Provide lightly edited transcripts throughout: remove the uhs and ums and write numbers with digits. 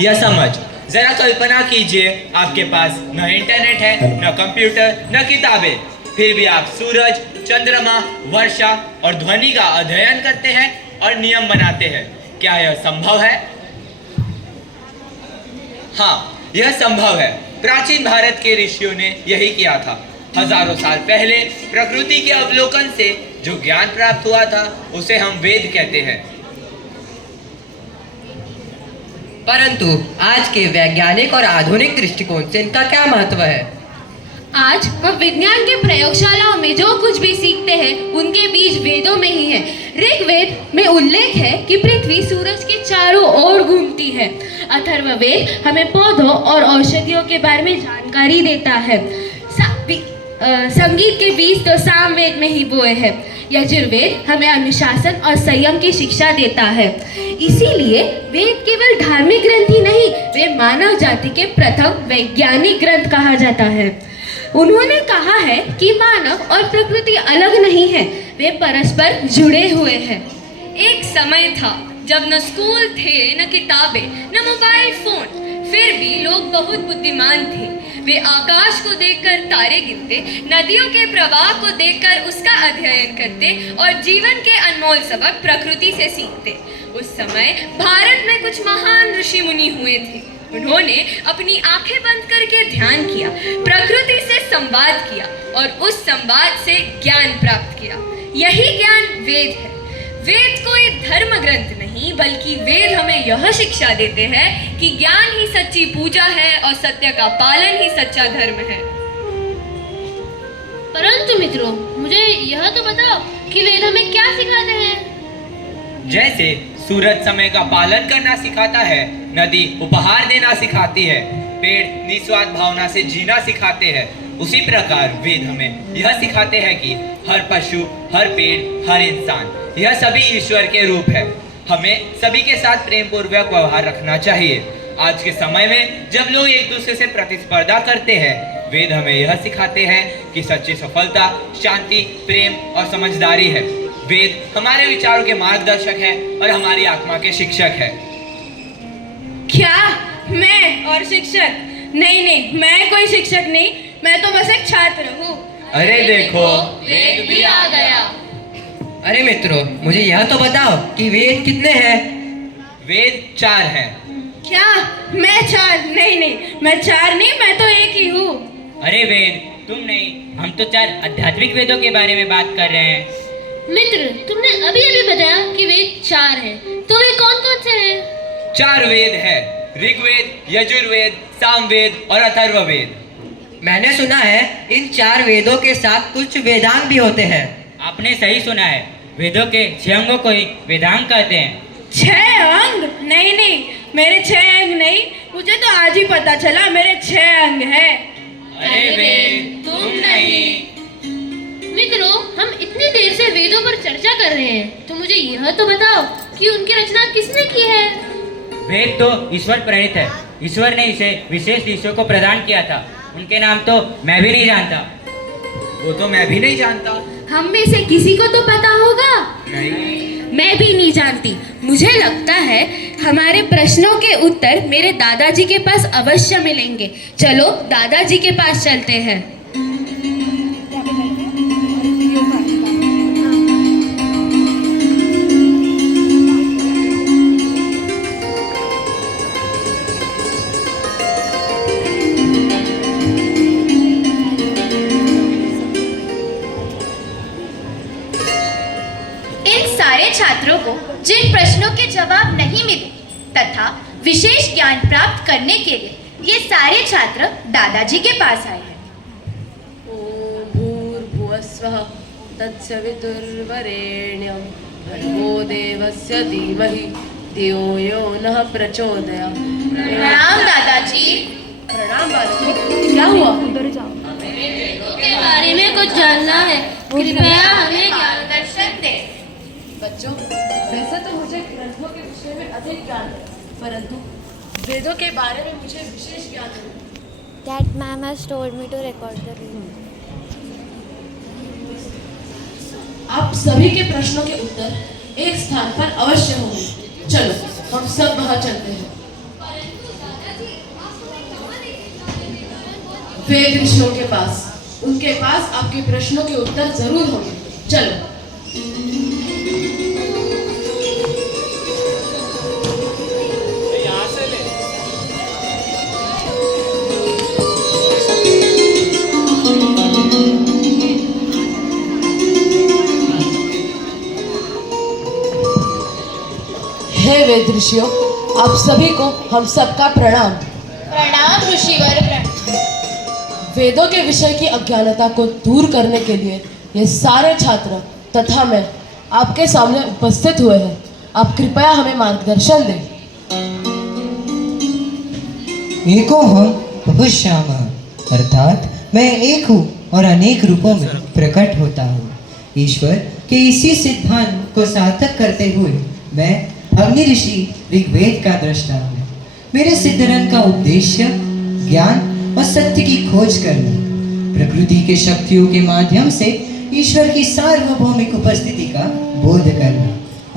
यह समझ। जरा कल्पना कीजिए, आपके पास न इंटरनेट है, न कंप्यूटर, न किताबें, फिर भी आप सूरज, चंद्रमा, वर्षा और ध्वनि का अध्ययन करते हैं और नियम बनाते हैं। क्या यह संभव है? हाँ, यह संभव है। प्राचीन भारत के ऋषियों ने यही किया था। हजारों साल पहले प्रकृति के अवलोकन से जो ज्ञान प्राप्त हुआ था उसे हम वेद कहते हैं। परंतु आज के वैज्ञानिक और आधुनिक दृष्टिकोण से इनका क्या महत्व है? आज हम विज्ञान के प्रयोगशालाओं में जो कुछ भी सीखते हैं उनके बीज वेदों में ही है। ऋग्वेद में उल्लेख है कि पृथ्वी सूरज के चारों ओर घूमती है। अथर्ववेद हमें पौधों और औषधियों के बारे में जानकारी देता है। संगीत के बीज तो सामवेद में ही बोए हैं। यजुर्वेद हमें अनुशासन और संयम की शिक्षा देता है। इसीलिए वेद केवल धार्मिक ग्रंथ ही नहीं, वे मानव जाति के प्रथम वैज्ञानिक ग्रंथ कहा जाता है। उन्होंने कहा है कि मानव और प्रकृति अलग नहीं है, वे परस्पर जुड़े हुए हैं। एक समय था जब न स्कूल थे, न किताबें, न मोबाइल फोन, फिर भी लोग बहुत बुद्धिमान थे। वे आकाश को देखकर तारे गिनते, नदियों के प्रवाह को देखकर उसका अध्ययन करते और जीवन के अनमोल सबक प्रकृति से सीखते। उस समय भारत में कुछ महान ऋषि मुनि हुए थे। उन्होंने अपनी आंखें बंद करके ध्यान किया, प्रकृति से संवाद किया और उस संवाद से ज्ञान प्राप्त किया। यही ज्ञान वेद है। वेद कोई धर्म ग्रंथ नहीं, बल्कि वेद हमें यह शिक्षा देते हैं कि ज्ञान ही सच्ची पूजा है और सत्य का पालन ही सच्चा धर्म है। परंतु मित्रों, मुझे यह तो बताओ कि वेद हमें क्या सिखाते हैं? जैसे सूरज समय का पालन करना सिखाता है, नदी उपहार देना सिखाती है, पेड़ निस्वार्थ भावना से जीना सिखाते हैं, उसी प्रकार वेद हमें यह सिखाते हैं कि हर पशु, हर पेड़, हर इंसान, यह सभी ईश्वर के रूप है। हमें सभी के साथ प्रेम पूर्वक व्यवहार रखना चाहिए। आज के समय में जब लोग एक दूसरे से प्रतिस्पर्धा करते हैं, वेद हमें यह सिखाते हैं कि सच्ची सफलता शांति, प्रेम और समझदारी है। वेद हमारे विचारों के मार्गदर्शक है और हमारी आत्मा के शिक्षक है। क्या मैं और शिक्षक? नहीं, मैं कोई शिक्षक नहीं, मैं तो बस एक छात्र हूँ। अरे देखो, वेद भी आ गया। अरे मित्रों, मुझे यह तो बताओ कि वेद कितने हैं? वेद 4 हैं। क्या मैं 4? नहीं, मैं 4 नहीं, मैं तो एक ही हूँ। अरे वेद तुम नहीं, हम तो 4 आध्यात्मिक वेदों के बारे में बात कर रहे हैं। मित्र, तुमने अभी बताया कि वेद 4 हैं, तो वे कौन कौन से हैं? 4 वेद है, ऋग्वेद, यजुर्वेद, सामवेद और अथर्ववेद। मैंने सुना है इन 4 वेदों के साथ कुछ वेदांग भी होते हैं। आपने सही सुना है, वेदों के 6 अंगों को ही वेदांग कहते हैं। 6 अंग? नहीं, मेरे 6 अंग नहीं, मुझे तो आज ही पता चला मेरे 6 अंग है। अरे वेद तुम नहीं। मित्रों, हम इतनी देर से वेदों पर चर्चा कर रहे हैं, तो मुझे यह तो बताओ कि उनकी रचना किसने की है? वेद तो ईश्वर प्रेरित है। ईश्वर ने इसे विशेष ऋषियों को प्रदान किया था। उनके नाम तो मैं भी नहीं जानता। वो तो मैं भी नहीं जानता। हम में से किसी को तो पता होगा। नहीं, मैं भी नहीं जानती। मुझे लगता है हमारे प्रश्नों के उत्तर मेरे दादाजी के पास अवश्य मिलेंगे। चलो दादाजी के पास चलते हैं। छात्रों को जिन प्रश्नों के जवाब नहीं मिले तथा विशेष ज्ञान प्राप्त करने के लिए ये सारे छात्र दादाजी के पास आए हैं। ओम भूर्भुवस्वः तत्सवितुर्वरेण्यं भर्गो देवस्य धीमहि धियो यो नः प्रचोदयात्। प्रणाम दादाजी। प्रणाम बालकों, क्या हुआ? के बारे में कुछ जानना है, कृपया हमें मार्गदर्शन दें। बच्चों, वैसे तो मुझे ग्रंथों के विषय में अधिक ज्ञान है, परंतु वेदों के बारे में मुझे विशेष ज्ञान है। That ma'am has told me to record the reading. आप सभी के प्रश्नों के उत्तर एक स्थान पर अवश्य होंगे। चलो हम सब वहाँ चलते हैं। वेद ऋषियों के पास। उनके पास आपके प्रश्नों के उत्तर जरूर होंगे। चलो। हे वेद ऋषियों, आप सभी को हम सबका प्रणाम। प्रणाम ऋषिवर, प्रणाम। वेदों के विषय की अज्ञानता को दूर करने के लिए ये सारे छात्र तथा मैं आपके सामने उपस्थित हुए हैं। आप कृपया हमें मार्गदर्शन दें। एको हम बहु श्याम, अर्थात मैं एक हूँ और अनेक रूपों में प्रकट होता हूँ। ईश्वर के इसी सिद्धांत को सार्थक करते हुए मैं अग्नि ऋषि ऋग्वेद का दृष्टा हूँ। मेरे सिद्धरन का उद्देश्य ज्ञान और सत्य की खोज करना, प्रकृति के शक्तियों के माध्यम से ईश्वर की सार्वभौमिक उपस्थिति का बोध करना।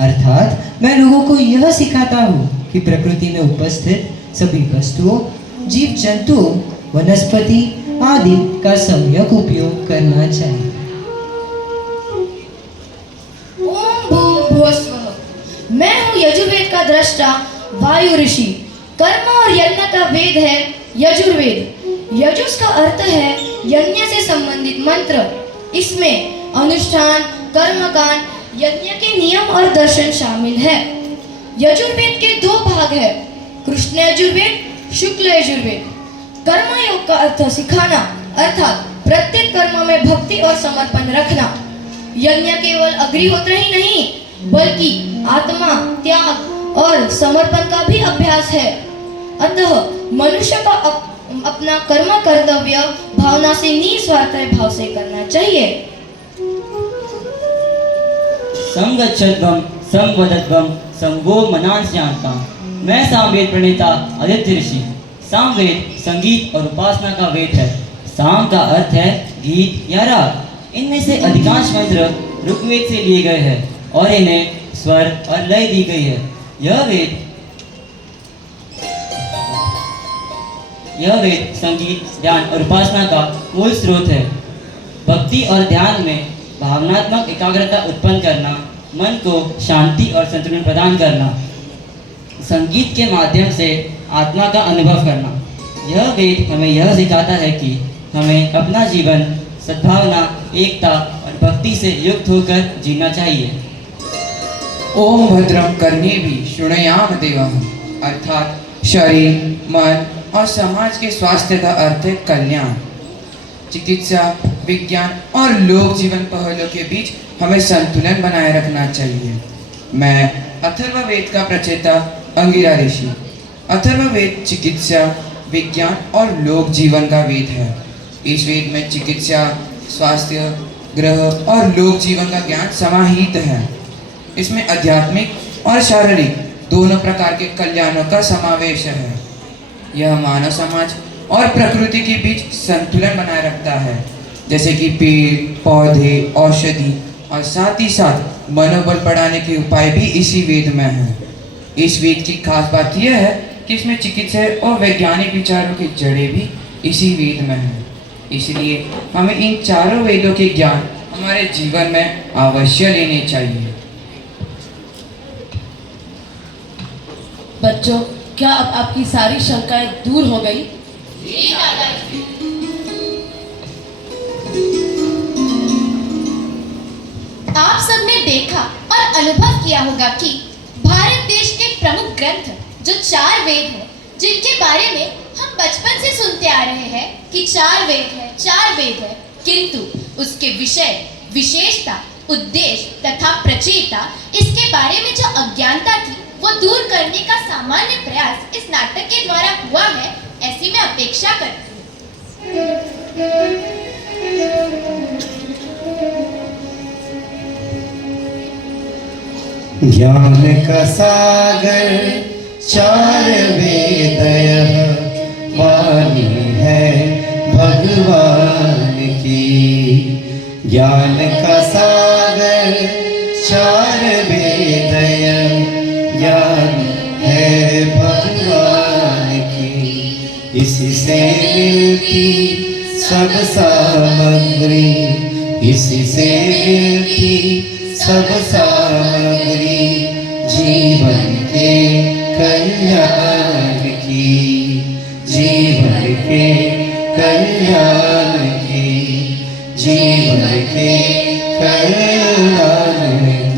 अर्थात मैं लोगों को यह सिखाता हूँ कि प्रकृति में उपस्थित सभी वस्तुओं, जीव जंतुओं, वनस्पति आदि का सम्यक उपयोग करना चाहिए। ओम भूर्भुवः स्वः। मैं हूँ यजुर्वेद का दृष्टा वायु ऋषि। कर्म और यज्ञ का वेद है यजुर्वेद। यजुस का अर्थ है यज्ञ से संबंधित मंत्र। इसमें अनुष्ठान, कर्मकांड, यज्ञ के नियम और दर्शन शामिल है। यजुर्वेद के दो भाग है, कृष्ण यजुर्वेद, शुक्ल यजुर्वेद। कर्मयोग का अर्थ सिखाना, अर्थात प्रत्येक कर्म में भक्ति और समर्पण रखना। यज्ञ केवल अग्निहोत्र ही नहीं बल्कि आत्मा, त्याग और समर्पण का भी अभ्यास है। अतः मनुष्य का अपना कर्म कर्तव्य भावना से निस्वार्थ भाव से करना चाहिए। संगच्छध्वम संवदध्वम संगो मनांस्यांता। मैं सामवेद प्रणेता आदित्य ऋषि। सामवेद संगीत और उपासना का वेद है। साम का अर्थ है गीत या राग। इनमें से अधिकांश मंत्र ऋग्वेद से लिए गए हैं और इन्हें स्वर और लय दी गई है। यह वेद संगीत, ध्यान और उपासना का मूल स्रोत है। भक्ति और ध्यान में भावनात्मक एकाग्रता उत्पन्न करना, मन को शांति और संतुलन प्रदान करना, संगीत के माध्यम से आत्मा का अनुभव करना। यह वेद हमें यह सिखाता है कि हमें अपना जीवन सद्भावना, एकता और भक्ति से युक्त होकर जीना चाहिए। ओम भद्रम कर्णेभिः शृणुयाम देवः। अर्थात शरीर, मन और समाज के स्वास्थ्य का अर्थ है कल्याण। चिकित्सा, विज्ञान और लोक जीवन पहलों के बीच हमें संतुलन बनाए रखना चाहिए। मैं अथर्ववेद का प्रचेता अंगिरा ऋषि। अथर्ववेद चिकित्सा, विज्ञान और लोक जीवन का वेद है। इस वेद में चिकित्सा, स्वास्थ्य, ग्रह और लोक जीवन का ज्ञान समाहित है। इसमें आध्यात्मिक और शारीरिक दोनों प्रकार के कल्याणों का समावेश है। यह मानव समाज और प्रकृति के बीच संतुलन बनाए रखता है, जैसे कि पेड़, पौधे, औषधि और साथ ही साथ मनोबल बढ़ाने के उपाय भी इसी वेद में हैं। इस वेद की खास बात यह है कि इसमें चिकित्सा और वैज्ञानिक विचारों की जड़ें भी इसी वेद में हैं। इसलिए हमें इन चारों वेदों के ज्ञान हमारे जीवन में अवश्य लेने चाहिए। बच्चों, क्या अब आपकी सारी शंकाएं दूर हो गई? आप सबने देखा और अनुभव किया होगा कि भारत देश के प्रमुख ग्रंथ जो 4 वेद हैं, जिनके बारे में हम बचपन से सुनते आ रहे हैं कि 4 वेद है, किंतु उसके विषय, विशेषता, उद्देश्य तथा प्रचेता, इसके बारे में जो अज्ञानता थी वो दूर करने का सामान्य प्रयास इस नाटक के द्वारा हुआ है, ऐसी मैं अपेक्षा करती हूँ। ज्ञान का सागर 4 वेदयः वाणी है भगवान की। ज्ञान का सागर 4 वेदयः ज्ञान है भगवान की। इससे मिलती सब सामग्री, इसी से मिलती सब सामग्री जीवन के कल्याण की, जीवन के कल्याण की, जीवन के कल्याण की।